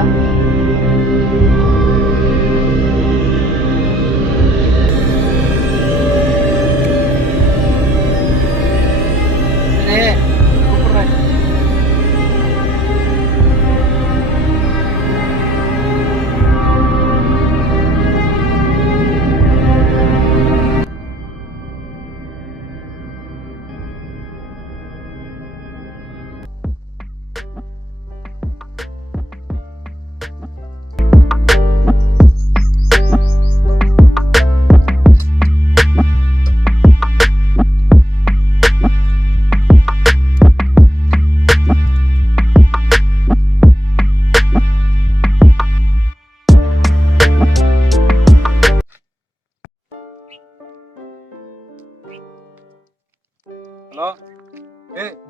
Hello,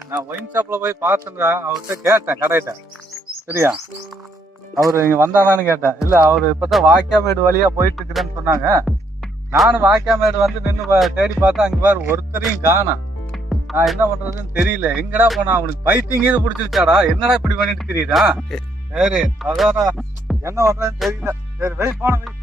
நான் wine ஷாப்ல போய் பார்த்தேங்க. அவர்கிட்ட கேட்டேன் கடையிட்ட, சரியா? அவரு இங்க வந்தானான்னு கேட்டேன். இல்ல, அவரு இப்பதான் வாய்க்காமேடு வழியா போயிட்டு இருக்குதுன்னு சொன்னாங்க. நானும் வாய்க்காமேடு வந்து நின்று தேடி பார்த்தா அங்க பாரு ஒருத்தரையும் காணோம். நான் என்ன பண்றதுன்னு தெரியல. எங்கடா போனா? அவனுக்கு பைத்தியம் இது பிடிச்சிருச்சாடா? என்னடா இப்படி பண்ணிட்டு தெரியுதா? சரி, அதான் என்ன பண்றதுன்னு தெரியல. சரி, வெயிட் போன வெயிட்.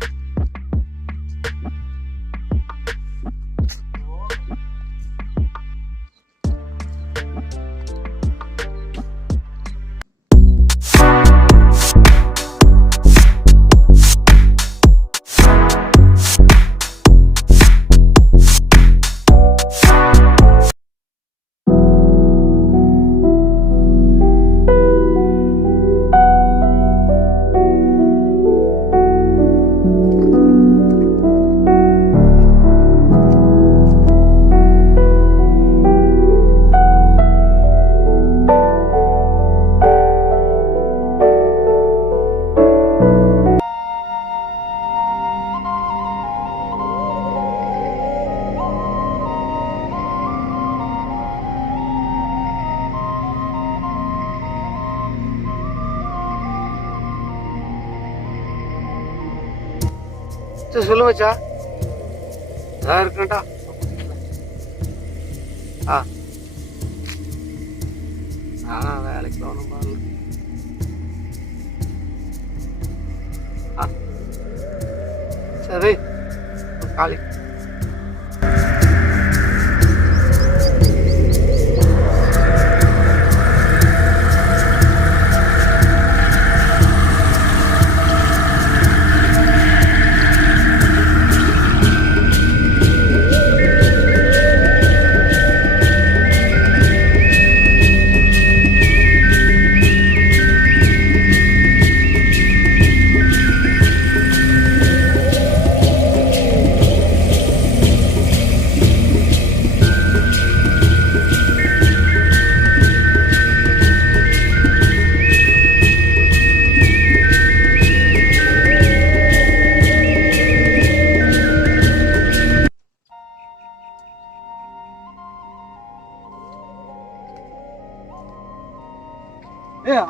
சொல்லு வச்சா நல்லா இருக்கா? வேலைக்கு ஒன்றும் பாருங்க. சரி, காலி.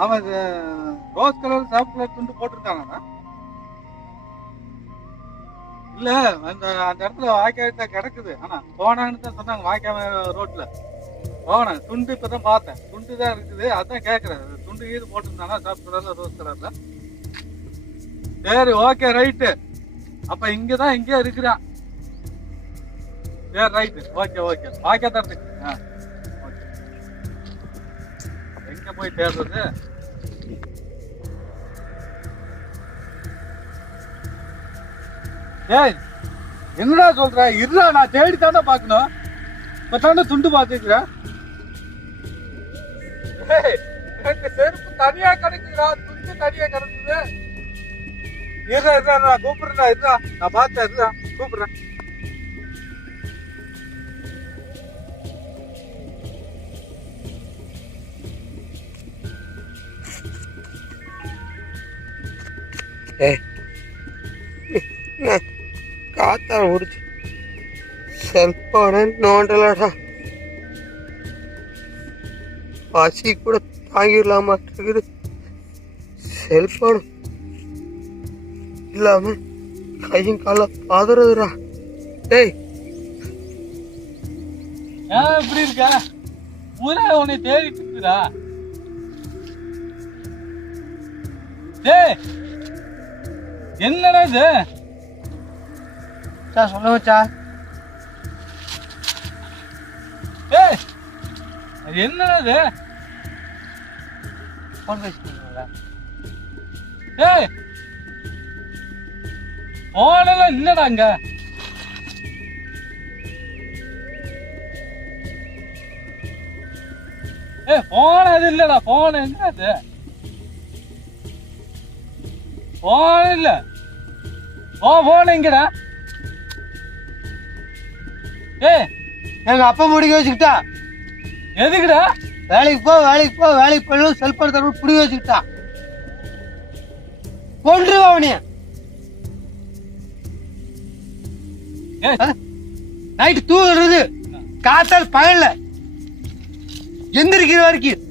அவன் ரோஸ் கலர் சாப் கலர் துண்டு போட்டிருக்கானா? இல்ல, அந்த இடத்துல வாய்க்காட்ட கிடக்குது. ஆனா போனான்னு தான் சொன்னாங்க. வாய்க்காம ரோட்ல போனேன். துண்டு இப்பதான் பார்த்தேன். துண்டு தான் இருக்குது. அதான் கேக்குறேன், துண்டு ஈடு போட்டிருந்தானா சாப் கலர்ல ரோஸ் கலர்ல? சரி, ஓகே, ரைட்டு. அப்ப இங்கதான் இங்கே இருக்கிறான். சரி, ரைட்டு, ஓகே ஓகே. வாய்க்காத்தான் இருக்கு. எங்க போய் தேடுறது? ஏய், என்னடா சொல்ற? இருடா, நான் தேடி தானே பாக்கணும். இப்பதானே துண்டு பாத்துக்கிறேன். செருப்பு தனியா கிடைக்குதுடா, துண்டு தனியா கிடைக்குது. இருடா, கூப்பிடுறா. இருடா, நான் பார்த்தேன். இருடா, கூப்பிடுறேன். காத்தா முடிச்சு செல்போன நோண்டலடா. பசி கூட தாங்கிடலாமா இருக்குது. செல்போன் இல்லாம கையும் கால பாதுறதுடா. டேய், எப்படி இருக்க? ஊரே உன்னை தேடிட்டு இருக்குடா. டேய் என்னடா இது? மச்சான் சொல்ல மச்சான். டேய் என்னடா இது? ஃபோன் பேசிட்டீங்களா? டேய் போனெல்லாம் இல்லடா அங்க. போன அது இல்லடா. போன எங்க அது? போன இல்ல. போன எங்கடா? எங்க அப்பா முடிக்க வச்சுக்கிட்டா. எதுக்குடா? வேலைக்கு போ வேலைக்கு போய் செல்போன் தரணும் புடி வச்சுக்கிட்டா. கொன்றுவா அவனைய. நைட்டு தூங்குறது காத்தால் பகல்ல எந்திரிக்கிற வரைக்கும்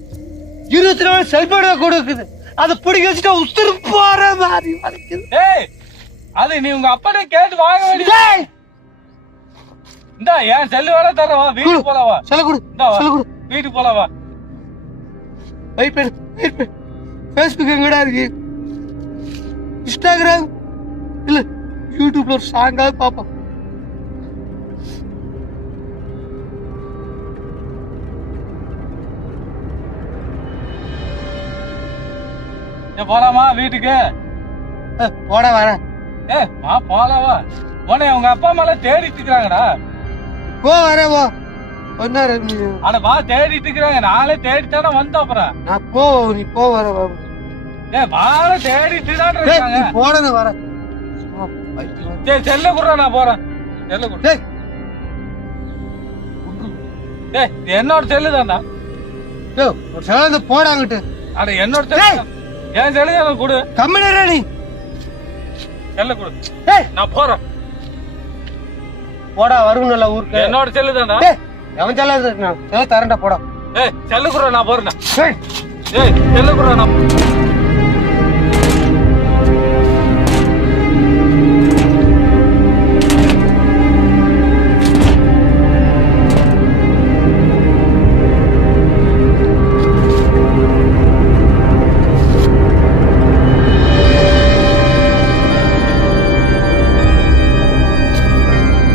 24 மணி செல்போன் தான் கொடுக்குது. அதை பிடிக்க வச்சுட்டா உசுறு போற மாதிரி வரைக்குது. அது நீ உங்க அப்பாட்ட கேட்டு வாங்க வேண்டியது. இந்தா ஏன் செல்லு வேலை தரவா? வீட்டுக்கு போலவா? செல்ல கொடு. வீட்டுக்கு போலவா? வெயிட் பண்ணு. ஃபேஸ்புக் எங்கடா இருக்கு? இன்ஸ்டாகிராம் இல்ல யூடியூப்ல ஒரு சாங்காவது பாப்போம். போலாமா வீட்டுக்கு? போட வரேன். போலாவா? உன்னை உங்க அப்பா அம்மா எல்லாம் தேடிட்டு இருக்கிறாங்கடா. வரேன் போ. அட வா, தேடிட்டு இருக்கிறாங்க. நாளே தேடித்தானே வந்தோம். அப்புறம் நான் நீ போ வர வாழ தேடிட்டு தான் இருக்காங்க. போடன்னு வரேன். சரி செல்ல குடுறா, நான் போறேன். செல்ல குடு. என்னோட செல்லு தான்டா. ஒரு செல்ல போடாங்கிட்டு. அட என்னோட செல்லு. ஏன் செல்லு எனக்கு கொடு. கம்மிடா நீ. செல்ல கொடு. நான் போறேன். போடா வரும் நல்ல ஊருக்கு. என்னோட செல்லு தான்டா. எவன் செல்ல தரேன்டா போடா. செல்லு குடுறா, நான் போறேன். செல்லு குடுறா, நான்